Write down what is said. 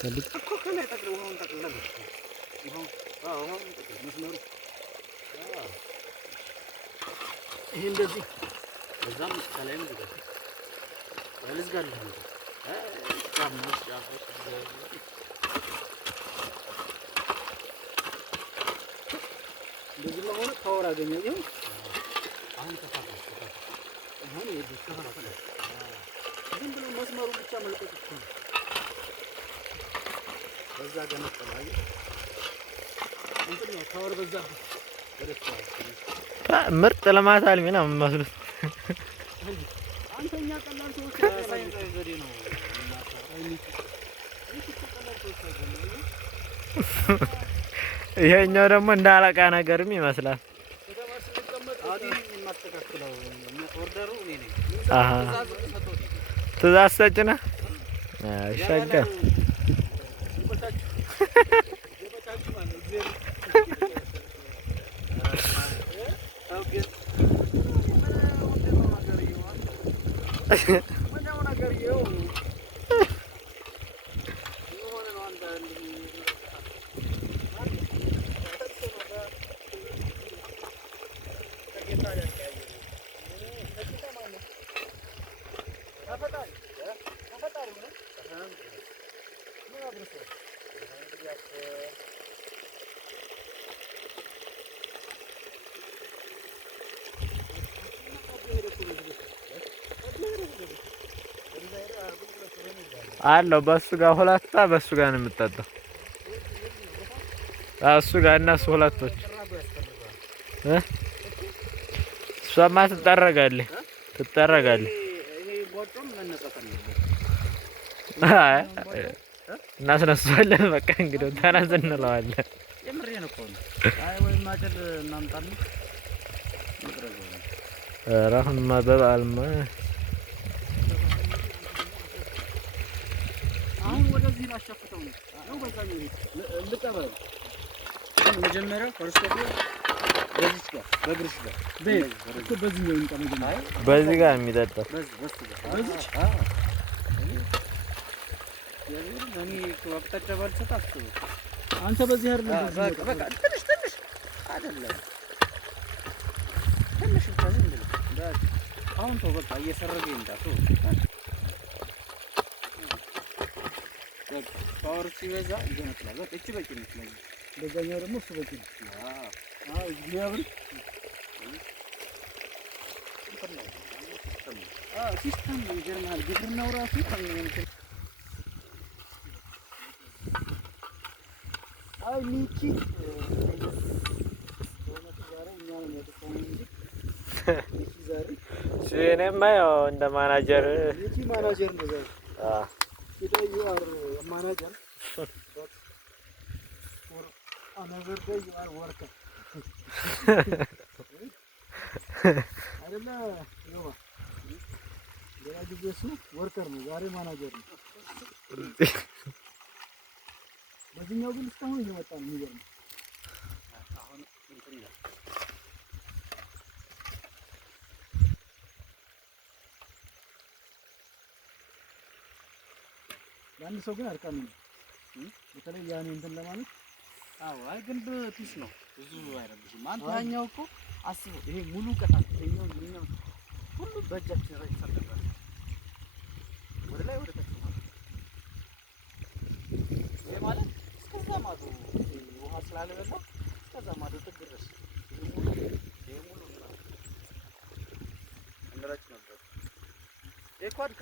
ትልቅ እኮ ከላይ ጠቅልሎ ውሃውን ጠቅልሎ ውሃው ውሃውን ጠቅልሎ መስመሩ ይሄ እንደዚህ በዛም ከላይም ይገባል ልዝጋለሁ ጫማዎች ጫፎች እንደዚህ ለሆነ ፓወር አገኘው ይሄ አሁን ተፋታ አሁን ይደስተፋታ ዝም ብሎ መስመሩ ብቻ መልቀቅ እኮ ነው በዛ ገነጠላኝ እንትን ነው ፓወር በዛ ምርጥ ለማታ አልሚ ነው የሚመስሉት አንተኛ ቀላል ሰው ሳይንሳዊ ዘዴ ነው ይሄኛው ደግሞ እንደ አለቃ ነገርም ይመስላል ትእዛዝ ሰጭ ነህ ሸጋ አለው በሱ ጋር ሁለታ በሱ ጋር ነው የምጠጣው እሱ ጋር እና እሱ ሁለቶች እሷማ ትጠረጋለህ እናስነሳዋለን በቃ እንግዲህ ተናዝ እንለዋለን የምሬን እኮ ነው አይ ወይ ማጨድ እናምጣለን ረህማ በባልማ አሁን ወደዚህ ላሻፍተው ነው በዛው ልቀበል መጀመሪያ ኮርስኮፒ በዚህ ጋር በግርሽ ጋር እኮ በዚህ ነው እንቀመጥ በዚህ ጋር የሚጠጣው በዚህ እኔ ወቅት ተባልሰጣችሁ አንተ በዚህ አይደለም በቃ ትንሽ አይደለም ትንሽ ታዝም እንዴ አሁን ተው በቃ እየሰረገ ይምጣ ተው ፓወር ሲበዛ ይገነጥላል በቃ እቺ በቂ ነች በዛኛው ደግሞ እሱ በቂ ነው አዎ ይያብር ሲስተም ይገርማል ግብርናው ራሱ አይ ሚቺ ሲኔማ ያው እንደ ማናጀር ሚቺ ማናጀር ነው ዛሬ today you are a manager but for another day you are worker አይደለ ነው ሌላ ጊዜ እሱ ወርከር ነው ዛሬ ማናጀር ነው በዚህኛው ግን እስካሁን እየመጣ ነው የሚገርም አሁን እንትን ነው አንድ ሰው ግን አርቃሚ ነው በተለይ ያኔ እንትን ለማለት አዎ አይ ግን በፒስ ነው ብዙ አይረብሽም አንተ ያኛው እኮ አስበው ይሄ ሙሉ ቀጣት ይሄኛው ሁሉ በእጃችን ላይ ተሰርቷል ወደ ላይ ወደ ታች ይሄ ማለት እስከዛ ማዶ ውሃ ስላለበላ እስከዛ ማዶ ትግረስ ይሄ ሙሉ እንደራች ነበር ኤኳድ